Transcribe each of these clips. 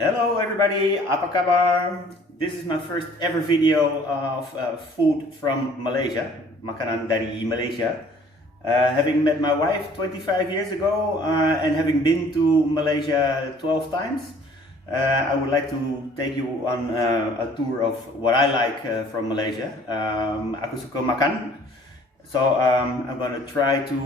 Hello everybody, apa kabar? This is my first ever video of food from Malaysia, makanan dari Malaysia. Having met my wife 25 years ago and having been to Malaysia 12 times, I would like to take you on a tour of what I like from Malaysia. Aku suka makan, so I'm going to try to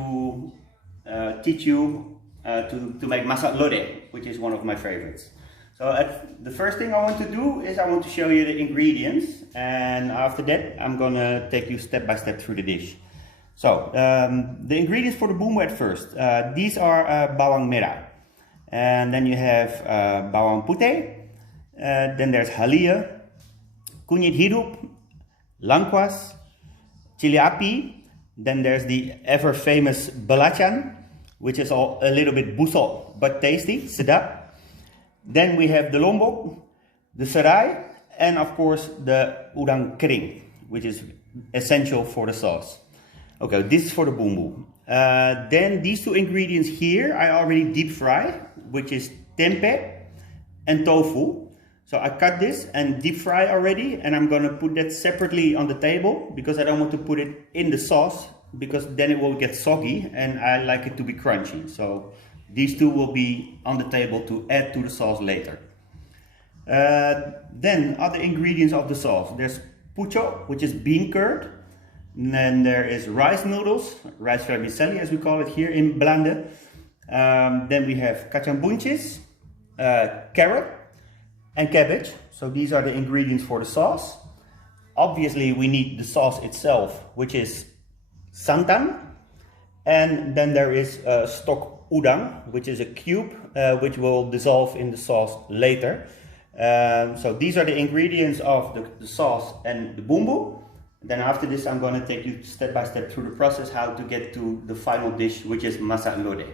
teach you to make masak lodeh, which is one of my favorites. So the first thing I want to do is I want to show you the ingredients, and after that I'm gonna take you step by step through the dish. So the ingredients for the bumbu at first. These are bawang merah, and then you have bawang putih, then there's halia, kunyit hidup, lengkuas, cili api, then there's the ever famous belacan, which is a little bit busuk but tasty, sedap. Then we have the lombok, the serai, and of course the udang kering, which is essential for the sauce. Okay, this is for the bumbu. Then these two ingredients here I already deep fry, which is tempeh and tofu. So I cut this and deep fry already, and I'm gonna put that separately on the table because I don't want to put it in the sauce because then it will get soggy and I like it to be crunchy. So these two will be on the table to add to the sauce later. Then other ingredients of the sauce. There's pucuk, which is bean curd. And then there is rice noodles, rice vermicelli as we call it here in Belanda. Then we have kacang buncis, carrot and cabbage. So these are the ingredients for the sauce. Obviously we need the sauce itself, which is santan. And then there is stock udang, which is a cube, which will dissolve in the sauce later. So these are the ingredients of the sauce and the bumbu. Then after this I'm going to take you step by step through the process how to get to the final dish, which is masak lodeh.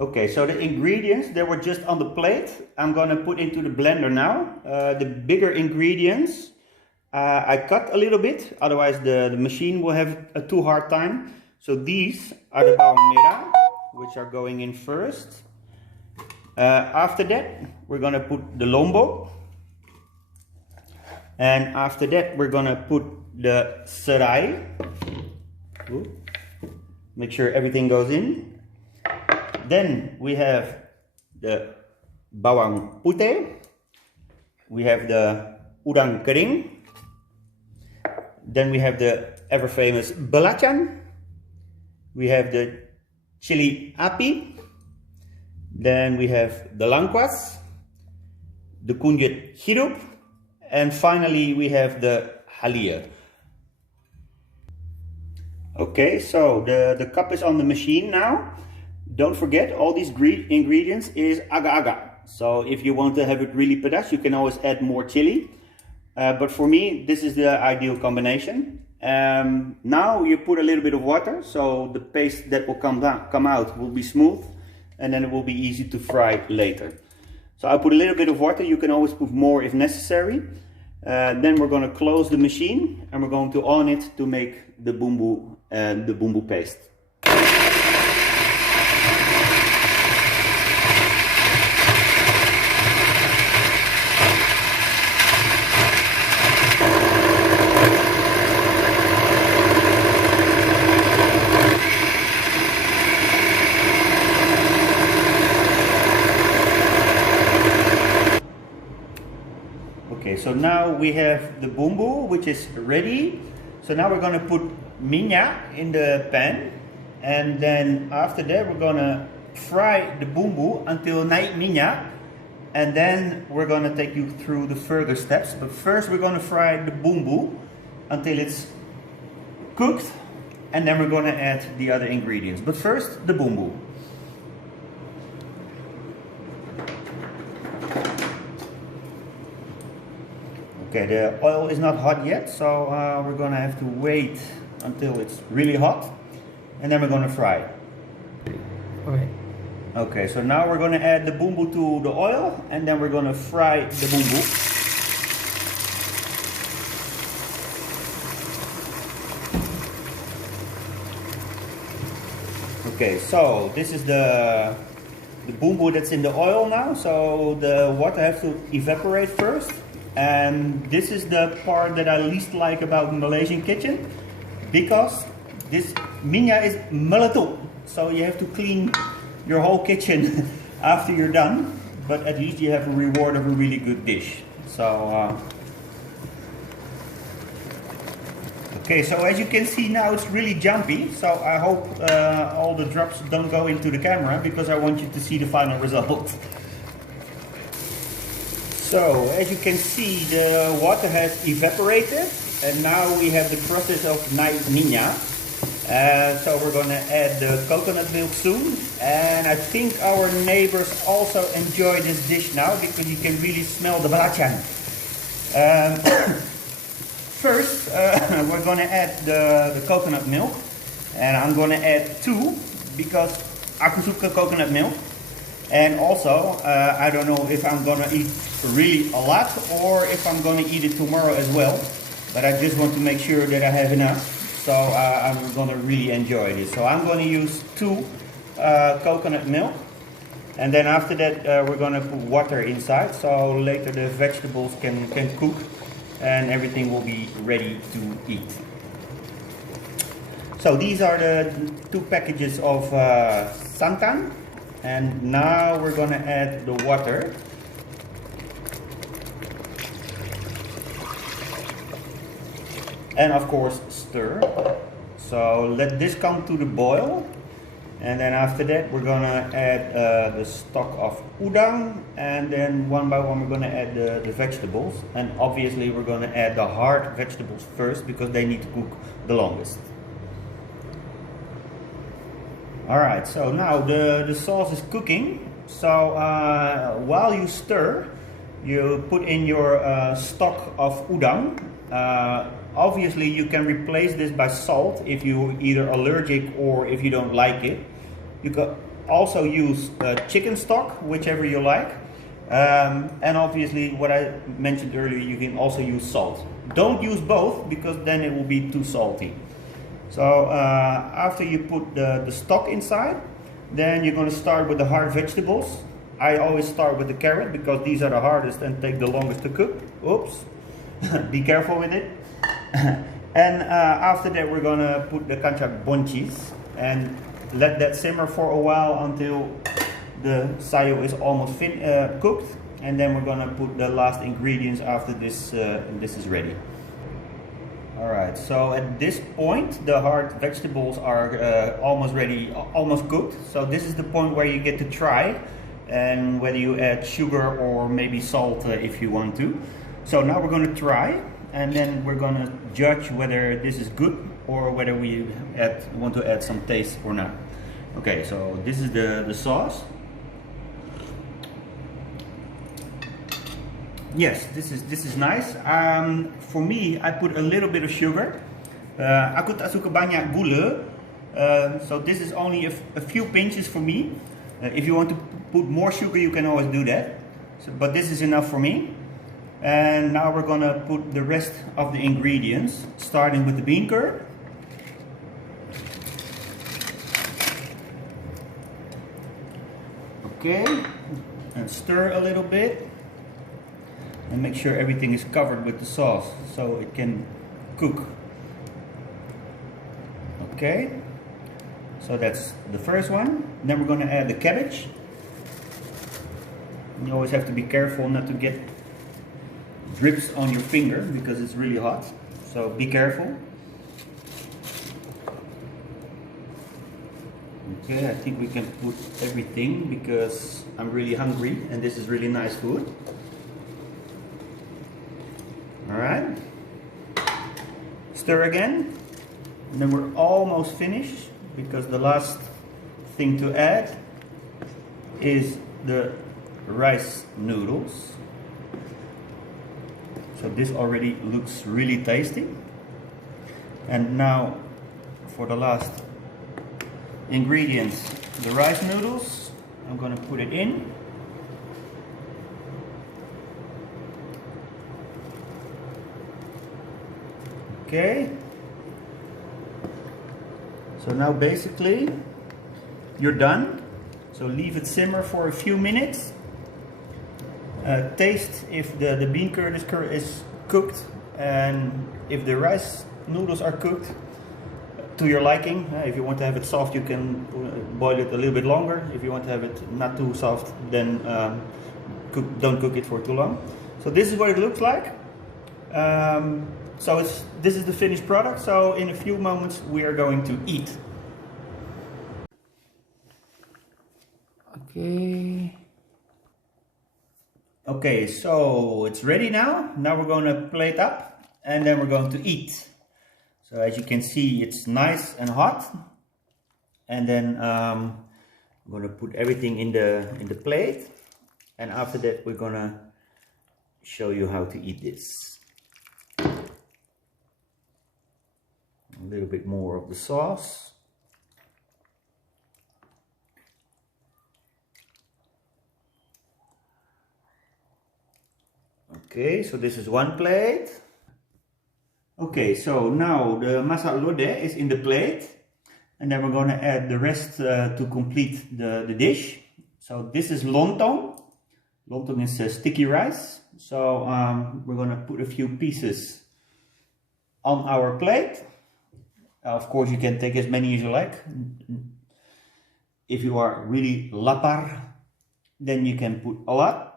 Okay, so the ingredients, they were just on the plate. I'm going to put into the blender now. The bigger ingredients I cut a little bit, otherwise the machine will have a too hard time. So these are the bawang merah, which are going in first. After that, we're gonna put the lombok. And after that, we're gonna put the serai. Ooh. Make sure everything goes in. Then we have the bawang putih. We have the udang kering. Then we have the ever famous belacan. We have the cili api, then we have the lengkuas, the kunyit hidup, and finally we have the halia. Okay, so the cup is on the machine now. Don't forget, all these ingredients is agar-agar. So if you want to have it really pedas, you can always add more chili. But for me, this is the ideal combination. Now you put a little bit of water, so the paste that will come out will be smooth, and then it will be easy to fry later. So I put a little bit of water. You can always put more if necessary. Then we're going to close the machine and we're going to on it to make the bumbu paste. Okay, so now we have the bumbu, which is ready. So now we're going to put minyak in the pan, and then after that we're going to fry the bumbu until naik minyak, and then we're going to take you through the further steps. But first we're going to fry the bumbu until it's cooked, and then we're going to add the other ingredients. But first, the bumbu. Okay, the oil is not hot yet, so we're gonna have to wait until it's really hot, and then we're gonna fry it. Okay. Okay, so now we're gonna add the bumbu to the oil, and then we're gonna fry the bumbu. Okay, so this is the the bumbu that's in the oil now, so the water has to evaporate first. And this is the part that I least like about the Malaysian kitchen, because this minyak is meletup, so you have to clean your whole kitchen after you're done, but at least you have a reward of a really good dish. So okay, so as you can see now, it's really jumpy, so I hope all the drops don't go into the camera, because I want you to see the final result. So as you can see, the water has evaporated, and now we have the process of night minyak. So we're going to add the coconut milk soon, and I think our neighbors also enjoy this dish now, because you can really smell the belacan. First, we're going to add the coconut milk, and I'm going to add 2, because aku suka coconut milk. And also, I don't know if I'm going to eat really a lot, or if I'm going to eat it tomorrow as well, but I just want to make sure that I have enough. So I'm going to really enjoy this. So I'm going to use 2 coconut milk, and then after that we're going to put water inside, so later the vegetables can cook and everything will be ready to eat. So these are the 2 packages of santan, and now we're going to add the water. And of course stir. So let this come to the boil, and then after that we're gonna add the stock of udang, and then one by one we're gonna add the vegetables, and obviously we're gonna add the hard vegetables first, because they need to cook the longest. Alright, so now the sauce is cooking. So while you stir, you put in your stock of udang. Obviously you can replace this by salt if you're either allergic or if you don't like it. You can also use chicken stock, whichever you like. And obviously what I mentioned earlier, you can also use salt. Don't use both, because then it will be too salty. So after you put the stock inside, then you're going to start with the hard vegetables. I always start with the carrot, because these are the hardest and take the longest to cook. Oops, be careful with it. And after that we're going to put the kancak bonchis and let that simmer for a while until the sayur is almost cooked, and then we're going to put the last ingredients after this is ready. Alright, so at this point the hard vegetables are almost ready, almost cooked. So this is the point where you get to try, and whether you add sugar or maybe salt if you want to. So now we're going to try, and then we're going to judge whether this is good or whether we want to add some taste or not. Okay, so this is the sauce. Yes, this is nice. For me, I put a little bit of sugar. Aku tak suka banyak gula, so this is only a few pinches for me. If you want to put more sugar, you can always do that. So, but this is enough for me. And now we're gonna put the rest of the ingredients, starting with the bean curd. Okay, and stir a little bit. And make sure everything is covered with the sauce so it can cook. Okay, so that's the first one. Then we're going to add the cabbage. You always have to be careful not to get drips on your finger, because it's really hot, so be careful. Okay, I think we can put everything, because I'm really hungry and this is really nice food. Alright, stir again, and then we're almost finished, because the last thing to add is the rice noodles. So this already looks really tasty. And now for the last ingredients, the rice noodles, I'm going to put it in. Okay, so now basically you're done. So leave it simmer for a few minutes. Taste if the bean curd is cooked, and if the rice noodles are cooked to your liking. If you want to have it soft, you can boil it a little bit longer. If you want to have it not too soft, then don't cook it for too long. So this is what it looks like. This is the finished product. So in a few moments we are going to eat. Okay, so it's ready now. Now we're going to plate up and then we're going to eat. So as you can see, it's nice and hot. And then I'm going to put everything in the plate. And after that, we're going to show you how to eat this. A little bit more of the sauce. Okay, so this is one plate. Okay, so now the masak lodeh is in the plate, and then we're going to add the rest to complete the dish. So this is lontong. Lontong is sticky rice. So we're going to put a few pieces on our plate. Of course, you can take as many as you like. If you are really lapar, then you can put a lot.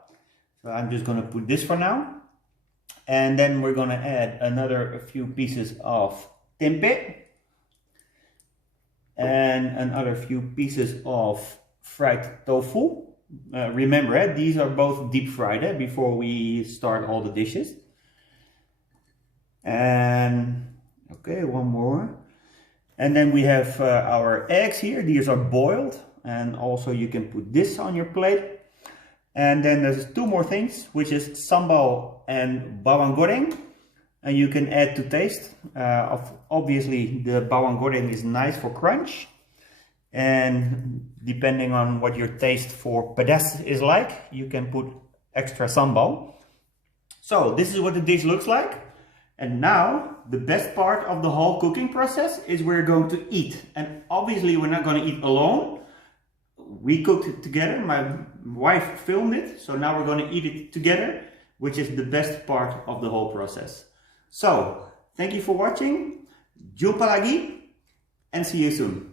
So I'm just going to put this for now. And then we're going to add a few pieces of tempeh. And another few pieces of fried tofu. Remember, these are both deep fried before we start all the dishes. And okay, one more. And then we have our eggs here. These are boiled. And also you can put this on your plate. And then there's two more things, which is sambal and bawang goreng. And you can add to taste. Obviously, the bawang goreng is nice for crunch. And depending on what your taste for pedas is like, you can put extra sambal. So this is what the dish looks like. And now, the best part of the whole cooking process is we're going to eat. And obviously, we're not going to eat alone. We cooked it together. My wife filmed it. So now we're going to eat it together, which is the best part of the whole process. So, thank you for watching. Jumpa lagi and see you soon.